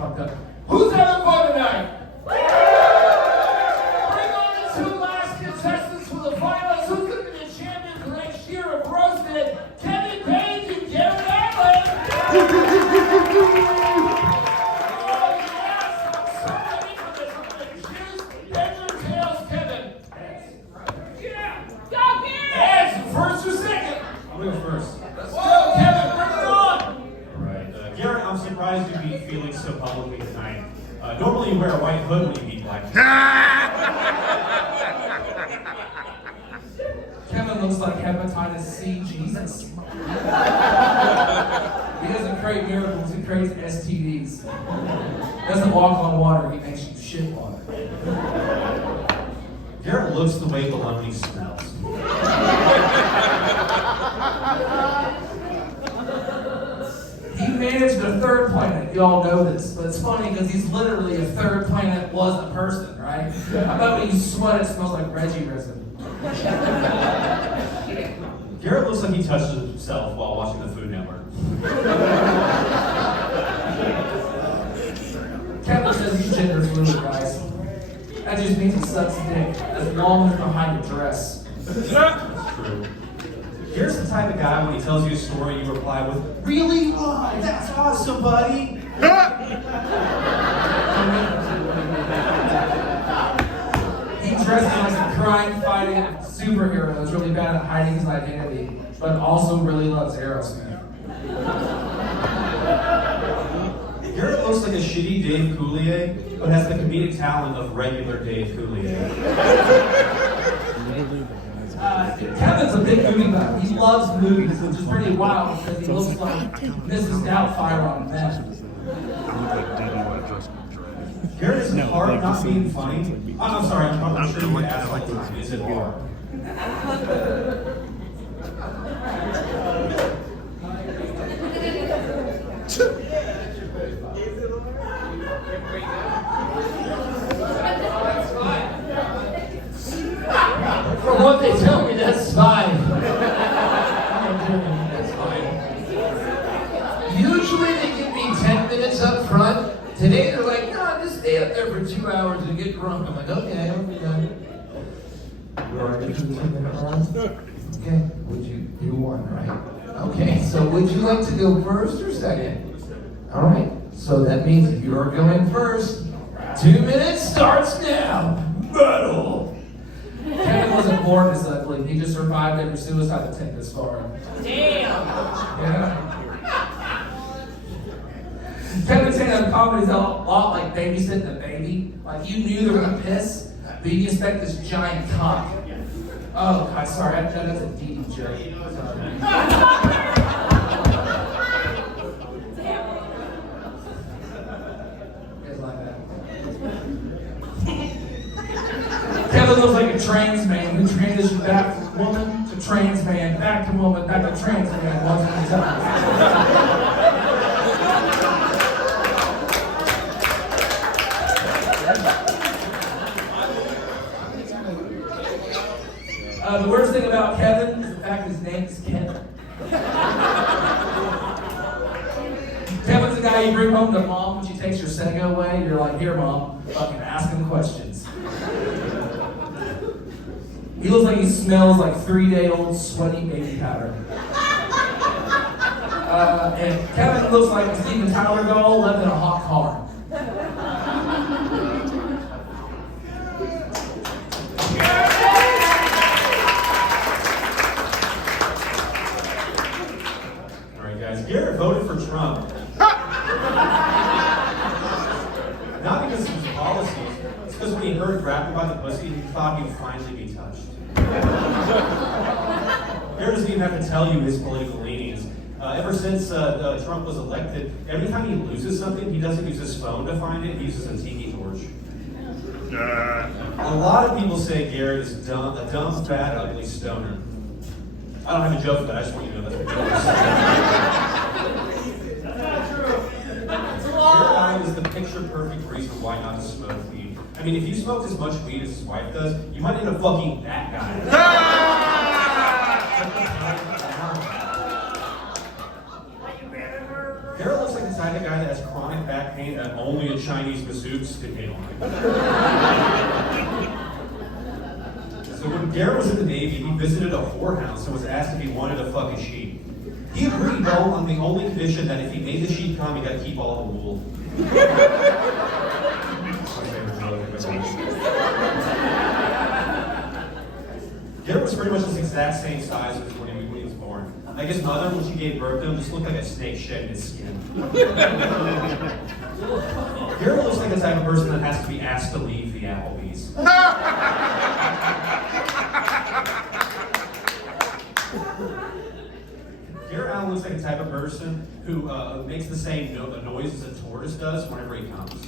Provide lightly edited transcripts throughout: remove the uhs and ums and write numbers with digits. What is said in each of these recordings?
fucked up. Who's having fun tonight? Bring on the two last contestants for the finals. Who's going to be the champion for next year of Roasted? Kevin Page and Garrett Allen. Oh yes! So ready for this. I'm going to choose heads or tails, Kevin. Heads. Yeah. Go Garrett! Heads. First or second? I'm going to go first. Let's go, Kevin. Bring it on. All right. Garrett, I'm surprised you'd be feeling so publicly tonight. Normally you wear a white hood when you meet black people. Kevin looks like hepatitis C Jesus. He doesn't create miracles, he creates STDs. Doesn't walk on water, he makes you shit water. Garrett looks the way bologna smells. He managed a third planet, you all know this, but it's funny because he's literally a third planet was a person, right? I bet when you sweat it smells like Reggie resin. Garrett looks like he touches himself while watching the Food Network. Kevin says he's gender fluid, guys. That just means he sucks dick, as long as behind a dress. That's true. Garrett's the type of guy when he tells you a story, you reply with, "Really? Oh, that's awesome, buddy." He dresses like a crime-fighting superhero who's really bad at hiding his identity, but also really loves Aerosmith. Garrett looks like a shitty Dave Coulier, but has the comedic talent of regular Dave Coulier. Kevin's a big movie buff. He loves movies, which is pretty wild because he looks like Mrs. Doubtfire on meth. Garrett is hard not being funny. I'm sorry, I'm sure you get asked all the time. Is it hard? From what they tell me, that's fine. That's fine. Usually they give me 10 minutes up front. Today they're like, no, just stay up there for 2 hours and get drunk. I'm like, okay, I'll be done. You already do 10-minute runs? Okay, would you do one, right? Okay, so would you like to go first or second? All right, so that means if you are going first, 2 minutes starts now. Battle! Kevin wasn't born this ugly. He just survived every suicide attempt this far. Damn! Yeah. Kevin saying that comedy's a lot like babysitting a baby. Like you knew they were gonna piss, but you expect this giant cock. Oh, God, sorry, that's a DD joke. Sorry. Kevin looks like a trans man who transitioned back from woman to trans man, back to woman, back to trans man once at a time. The worst thing about Kevin is the fact his name is Kevin. Kevin's the guy you bring home to mom when she takes your Sega away. You're like, here, mom, fucking ask him questions. He looks like he smells like 3-day-old sweaty baby powder. And Kevin looks like a Steven Tyler doll left in a hot car. All right, guys. Garrett voted for Trump. Not because of his policies. It's because when he heard rapping about the pussy, he thought he'd finally be touched. Garrett doesn't even have to tell you his political leanings. Ever since Trump was elected, every time he loses something, he doesn't use his phone to find it, he uses a tiki torch. A lot of people say Garrett is a dumb, bad, ugly stoner. I don't have a joke for that, I just want you to know that's what Garrett Allen is the picture-perfect reason why not to smoke weed. I mean, if you smoked as much weed as his wife does, you might end up fucking that guy. Garrett looks like the type of guy that has chronic back black paint that only a Chinese masseuse could paint on. So when Garrett was in the Navy, he visited a whorehouse and was asked if he wanted to fuck a sheep. He agreed no on the only condition that if he made the sheep come, he got to keep all the wool. Garrett was pretty much the exact same size as when he was born. Like his mother, when she gave birth to him, just looked like a snake shedding his skin. Garrett looks like the type of person that has to be asked to leave the Applebee's. Garrett Allen looks like the type of person who makes the same noise as a tortoise does whenever he comes.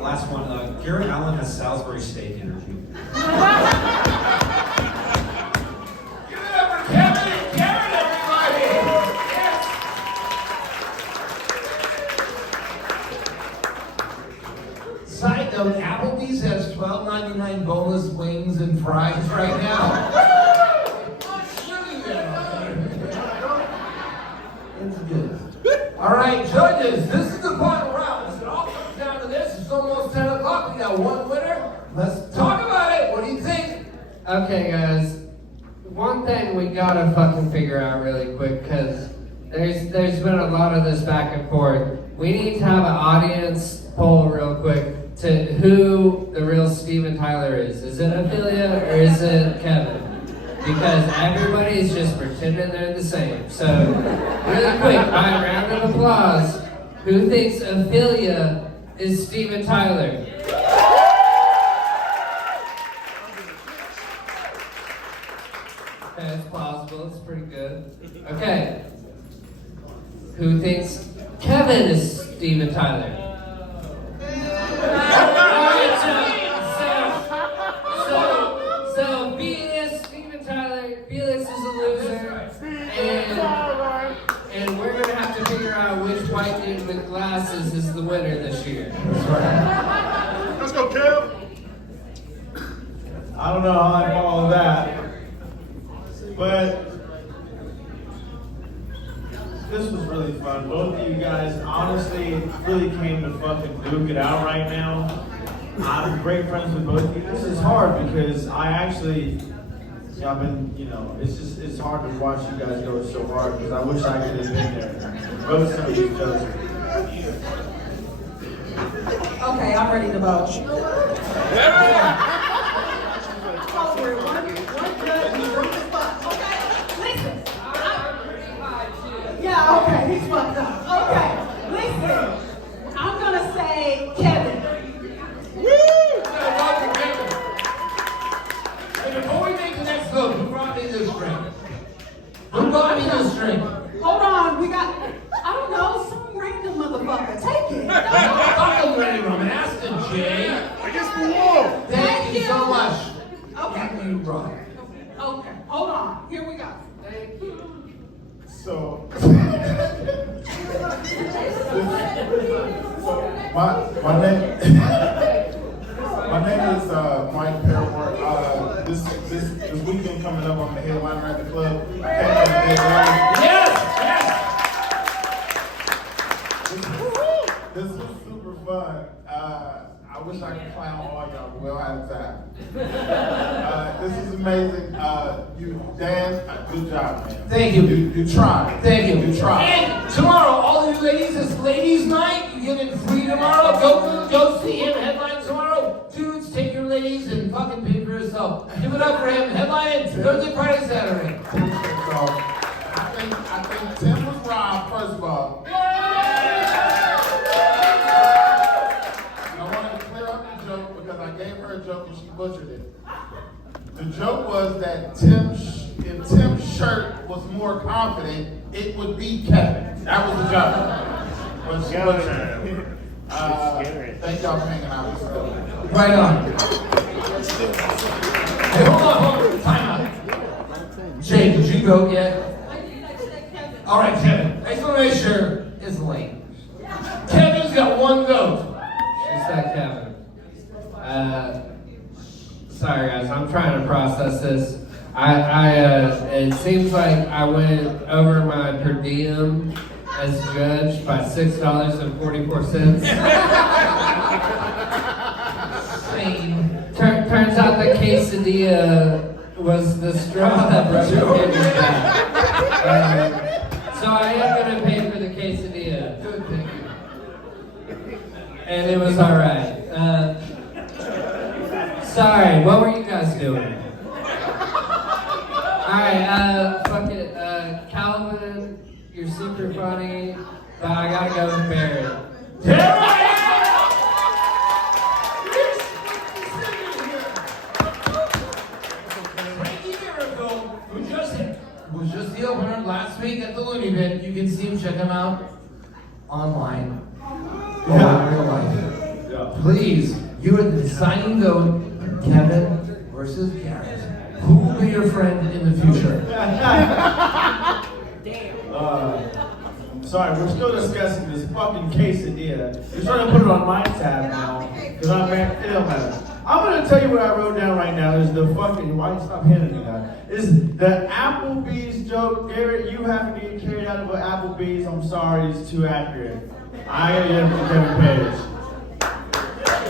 Last one, Garrett Allen has Salisbury steak energy. Give it up for Kevin and Garrett, everybody! Yes. Side note, Applebee's has $12.99 boneless wings and fries right now. It's good. All right, judges, this is the final round. It all comes down to this. It's almost 10 o'clock. We got one winner. Let's talk about it. What do you think? Okay, guys. One thing we gotta fucking figure out really quick, because there's been a lot of this back and forth. We need to have an audience poll real quick to who the real Steven Tyler is. Is it Ophelia or is it Kevin? Because everybody is just pretending they're the same. So, really quick, by a round of applause, who thinks Ophelia is Steven Tyler? Okay, it's plausible. It's pretty good. Okay. Who thinks Kevin is Steven Tyler? Alright, so B is Steven Tyler, Felix is a loser, and we're gonna have to figure out which white dude with glasses is the winner this year. That's right. Let's go, Kev. I don't know how I follow that, but this was really fun. Both of you guys honestly really came to fucking duke it out right now. I'm great friends with both of you. This is hard because I actually, I've been, it's hard to watch you guys go so hard because I wish I could have been there. Vote some of these jokes. Okay, I'm ready to vote. Yeah, okay, he's fucked up. Okay, listen, I'm gonna say Kevin. Hey, before we make the next vote, who brought me this drink? Who brought me this drink? Hold on, we got, I don't know, some random motherfucker. Take it. Fucking random. Aston J. Against the wall. Thank you so much. Okay. Thank you, bro. Okay, hold on. Here we go. So, my name is Mike Perworth. This weekend coming up, I'm the headliner at the club. Yes! This was super fun. I wish I could clown all y'all, but we'll have time. This is amazing. Dan, good job, man. Thank you. You tried. Thank you. You tried. And tomorrow, all you ladies, it's ladies' night. You get it free tomorrow. Go see him headline tomorrow. Dudes, take your ladies and fucking pay for yourself. Give it up for him. Headline Thursday, Friday, Saturday. So, I think Tim was robbed, first of all. I wanted to clear up the joke because I gave her a joke and she butchered it. The joke was that if Tim's shirt was more confident, it would be Kevin. That was the joke. But she butchered it. Thank y'all for hanging out with us. Right on. Hey, hold on. Time out. Jay, did you vote yet? All right, Kevin. I just want to make sure it's late. Kevin's got one vote. She said Kevin. Sorry guys, I'm trying to process this. It seems like I went over my per diem as judged by $6.44. Turns out the quesadilla was the straw that broke the kidney's back. So I am gonna pay for the quesadilla. Good, thank you. And it was alright. Sorry, what were you guys doing? Alright, fuck it. Calvin, you're super funny, but I gotta go with Barrett. Was just the opener last week at the Looney Bin. You can see him, check him out online. Or in real life. Please, you are deciding though, Kevin versus Garrett. Who will be your friend in the future? Sorry, we're still discussing this fucking quesadilla. You're trying to put it on my tab now, because I'm it don't matter. I'm gonna tell you what I wrote down right now. Is the fucking why you stop handing me that? Is the Applebee's joke, Garrett? You have to get carried out of an Applebee's. I'm sorry, it's too accurate. I gotta get him to Kevin Page.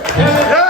Kevin!